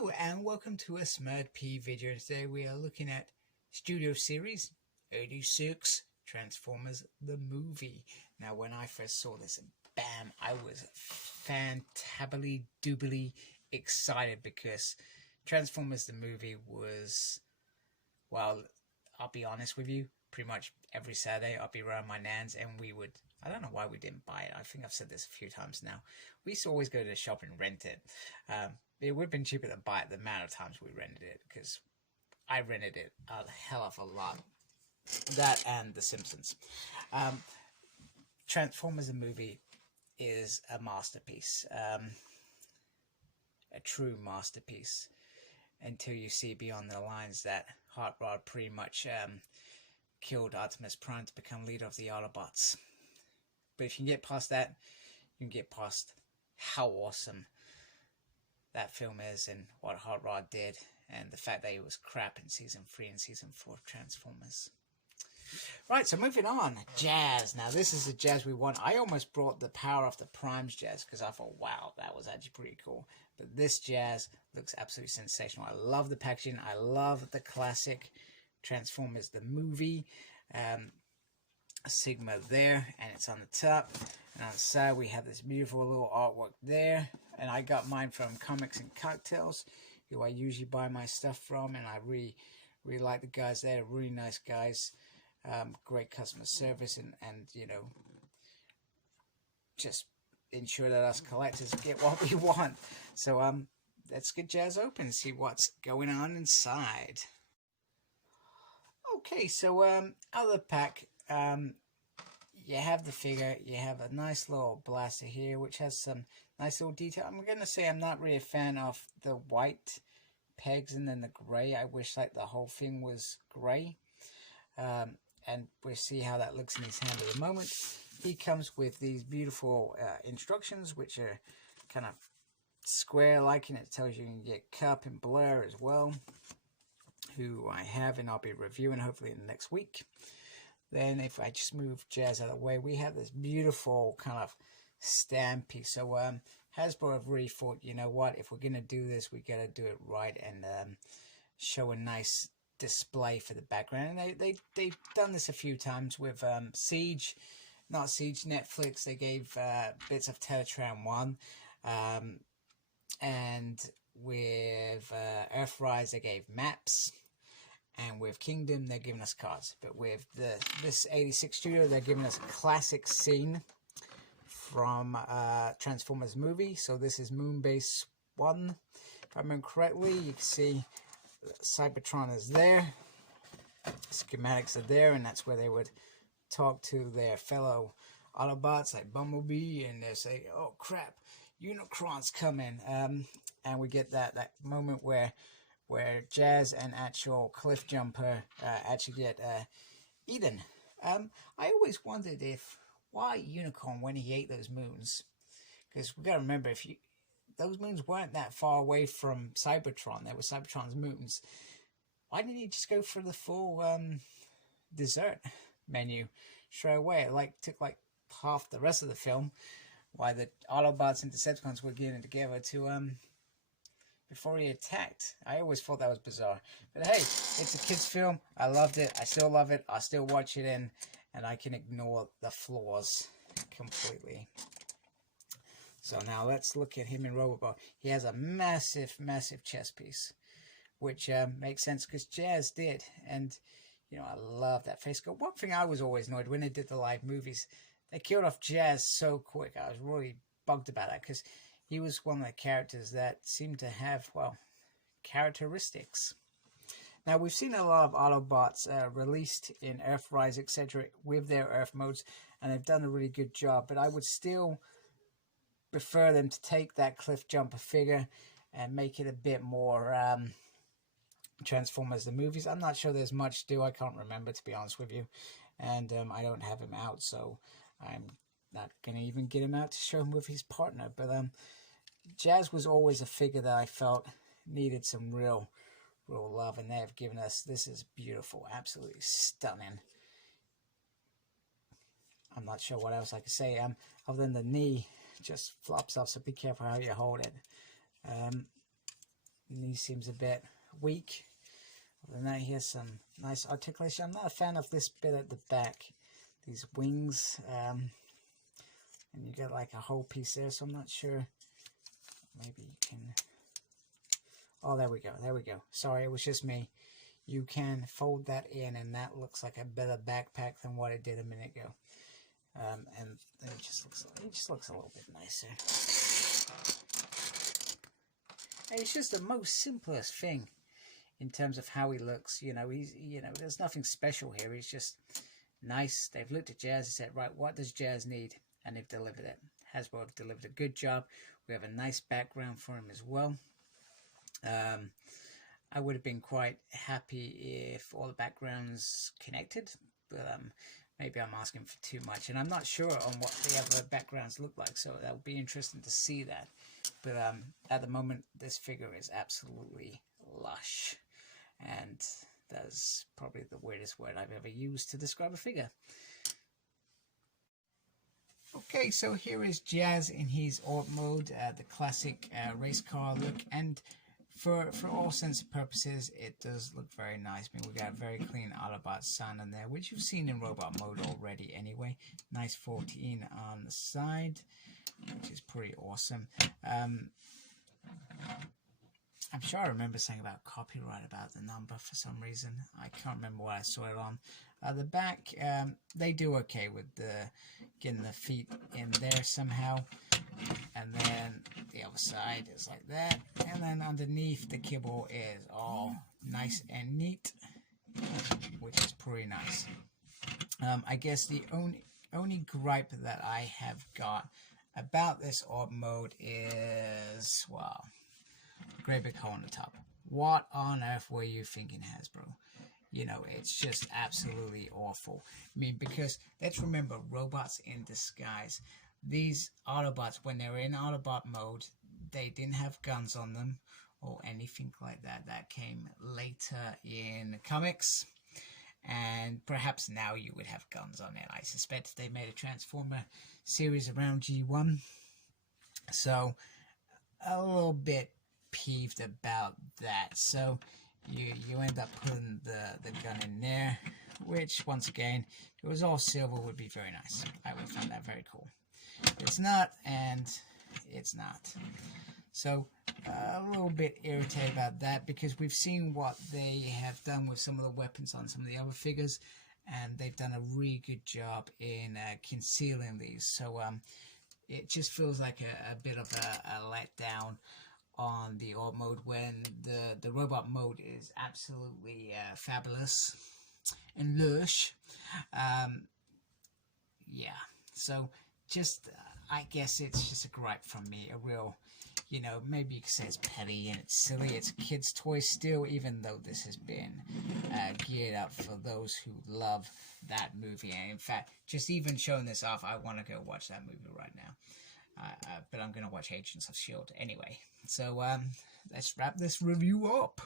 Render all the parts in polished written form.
Hello and welcome to a Smurd P video. Today we are looking at Studio Series 86 Transformers the movie. Now when I first saw this, bam, I was fantably doobly excited because Transformers the movie was, well, I'll be honest with you, pretty much every Saturday I'll be around my nan's and we would, I don't know why we didn't buy it. I think I've said this a few times now. We used to always go to the shop and rent it. It would have been cheaper to buy it the amount of times we rented it, because I rented it a hell of a lot. That and The Simpsons. Transformers the movie is a masterpiece. A true masterpiece. Until you see beyond the lines that Hot Rod pretty much killed Optimus Prime to become leader of the Autobots. But if you can get past that, you can get past how awesome that film is and what Hot Rod did, and the fact that it was crap in season 3 and season 4 of Transformers. Right, so moving on, Jazz. Now this is the Jazz we want. I almost brought the Power of the Primes Jazz because I thought, wow, that was actually pretty cool. But this Jazz looks absolutely sensational. I love the packaging. I love the classic Transformers the movie. Sigma there, and it's on the top, and on the side we have this beautiful little artwork there. And I got mine from Comics and Cocktails, who I usually buy my stuff from, and I really like the guys there. Really nice guys, great customer service, and you know, just ensure that us collectors get what we want. So let's get Jazz open and see what's going on inside. Okay, so out of the pack, you have the figure. You have a nice little blaster here, which has some nice little detail. I'm gonna say I'm not really a fan of the white pegs and then the gray. I wish like the whole thing was gray. And we'll see how that looks in his hand at the moment. He comes with these beautiful instructions, which are kind of square-like, and it tells you can get Cup and Blur as well, who I have and I'll be reviewing hopefully in the next week. Then if I just move Jazz out of the way, we have this beautiful kind of stand piece. So Hasbro have really thought, you know what, if we're going to do this, we got to do it right and show a nice display for the background. And they've done this a few times with Siege, not Siege, Netflix. They gave bits of Teletran 1. And with Earthrise, they gave maps. And with Kingdom, they're giving us cards. But with this 86 Studio, they're giving us a classic scene from Transformers movie. So this is Moonbase 1. If I remember correctly, you can see Cybertron is there. Schematics are there, and that's where they would talk to their fellow Autobots like Bumblebee, and they say, oh crap, Unicron's coming. And we get that moment where Jazz and actual Cliff Jumper actually get Eden. I always wondered why Unicorn when he ate those moons, because we got to remember those moons weren't that far away from Cybertron. They were Cybertron's moons. Why didn't he just go for the full dessert menu straight away? It took like half the rest of the film, while the Autobots and Decepticons were getting together to before he attacked. I always thought that was bizarre. But hey, it's a kid's film. I loved it. I still love it. I still watch it and I can ignore the flaws completely. So now let's look at him in Robobot. He has a massive, massive chest piece, which makes sense because Jazz did. And, you know, I love that face sculpt. One thing I was always annoyed when they did the live movies, they killed off Jazz so quick. I was really bugged about that because he was one of the characters that seemed to have, well, characteristics. Now, we've seen a lot of Autobots released in Earthrise, etc., with their Earth modes, and they've done a really good job. But I would still prefer them to take that Cliff Jumper figure and make it a bit more Transformers the movies. I'm not sure there's much to do. I can't remember, to be honest with you. And I don't have him out, so I'm not going to even get him out to show him with his partner. But Jazz was always a figure that I felt needed some real love, and they have given us, this is beautiful, absolutely stunning. I'm not sure what else I could say, other than the knee just flops off, so be careful how you hold it. knee seems a bit weak. Other than that, here's some nice articulation. I'm not a fan of this bit at the back, these wings, and you get like a whole piece there, so I'm not sure. Maybe you can... Oh, there we go, there we go. Sorry, it was just me. You can fold that in, and that looks like a better backpack than what it did a minute ago. And it just looks a little bit nicer. And it's just the most simplest thing in terms of how he looks. You know, there's nothing special here. He's just nice. They've looked at Jazz and said, right, what does Jazz need? And they've delivered it. Hasbro have delivered a good job. We have a nice background for him as well. I would have been quite happy if all the backgrounds connected, but maybe I'm asking for too much, and I'm not sure on what the other backgrounds look like, so that would be interesting to see that. But at the moment, this figure is absolutely lush, and that's probably the weirdest word I've ever used to describe a figure. Okay, so here is Jazz in his Orb mode, the classic race car look, and for all intents and purposes, it does look very nice. I mean, we got a very clean Autobot sun in there, which you've seen in robot mode already anyway. Nice 14 on the side, which is pretty awesome. I'm sure I remember saying about copyright about the number for some reason. I can't remember what I saw it on. The back, they do okay with getting the feet in there somehow. And then the other side is like that. And then underneath, the kibble is all nice and neat, which is pretty nice. I guess the only gripe that I have got about this Orb mode is, well, great big hole on the top. What on earth were you thinking, Hasbro? You know, it's just absolutely awful. I mean, because let's remember, robots in disguise. These Autobots, when they were in Autobot mode, they didn't have guns on them or anything like that. That came later in comics. And perhaps now you would have guns on it. I suspect if they made a Transformer series around G1. So, a little bit peeved about that. So, you end up putting the gun in there, which, once again, if it was all silver, would be very nice. I would find that very cool. It's not, and it's not. So, a little bit irritated about that, because we've seen what they have done with some of the weapons on some of the other figures, and they've done a really good job in concealing these. So, it just feels like a bit of a letdown on the Orb mode when the robot mode is absolutely fabulous and lush. Yeah, so just I guess it's just a gripe from me, a real, you know, maybe you could say it's petty and it's silly, it's a kid's toy still, even though this has been geared up for those who love that movie. And in fact, just even showing this off, I want to go watch that movie right now. But I'm going to watch Agents of S.H.I.E.L.D. anyway. So, let's wrap this review up.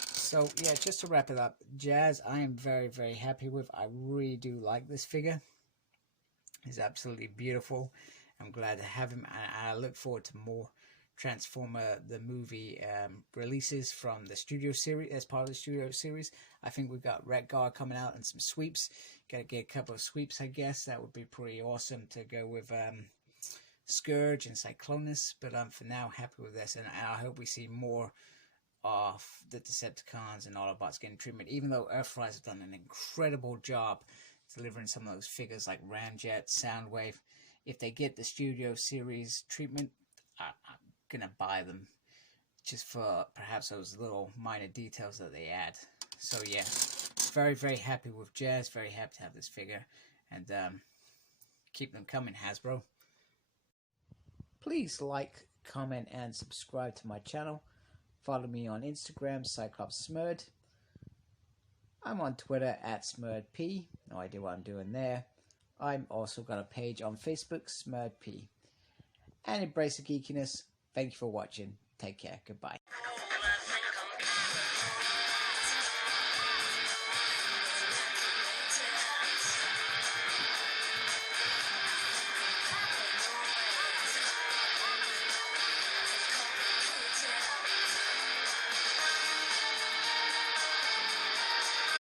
So, yeah, just to wrap it up, Jazz, I am very, very happy with. I really do like this figure. He's absolutely beautiful. I'm glad to have him, and I look forward to more Transformer the movie releases from the studio series, as part of the studio series. I think we've got Red Guard coming out and some sweeps. Gotta get a couple of sweeps, I guess. That would be pretty awesome to go with Scourge and Cyclonus. But for now, happy with this, and I hope we see more of the Decepticons and Autobots getting treatment, even though Earthrise have done an incredible job delivering some of those figures like Ramjet, Soundwave. If they get the studio series treatment, I'm gonna buy them just for perhaps those little minor details that they add. So yeah, very, very happy with Jazz, very happy to have this figure, and keep them coming, Hasbro. Please like, comment, and subscribe to my channel. Follow me on Instagram, CyclopsSmurd. I'm on Twitter @SmurdP. No idea what I'm doing there. I'm also got a page on Facebook, SmurdP. And embrace the geekiness. Thank you for watching. Take care. Goodbye.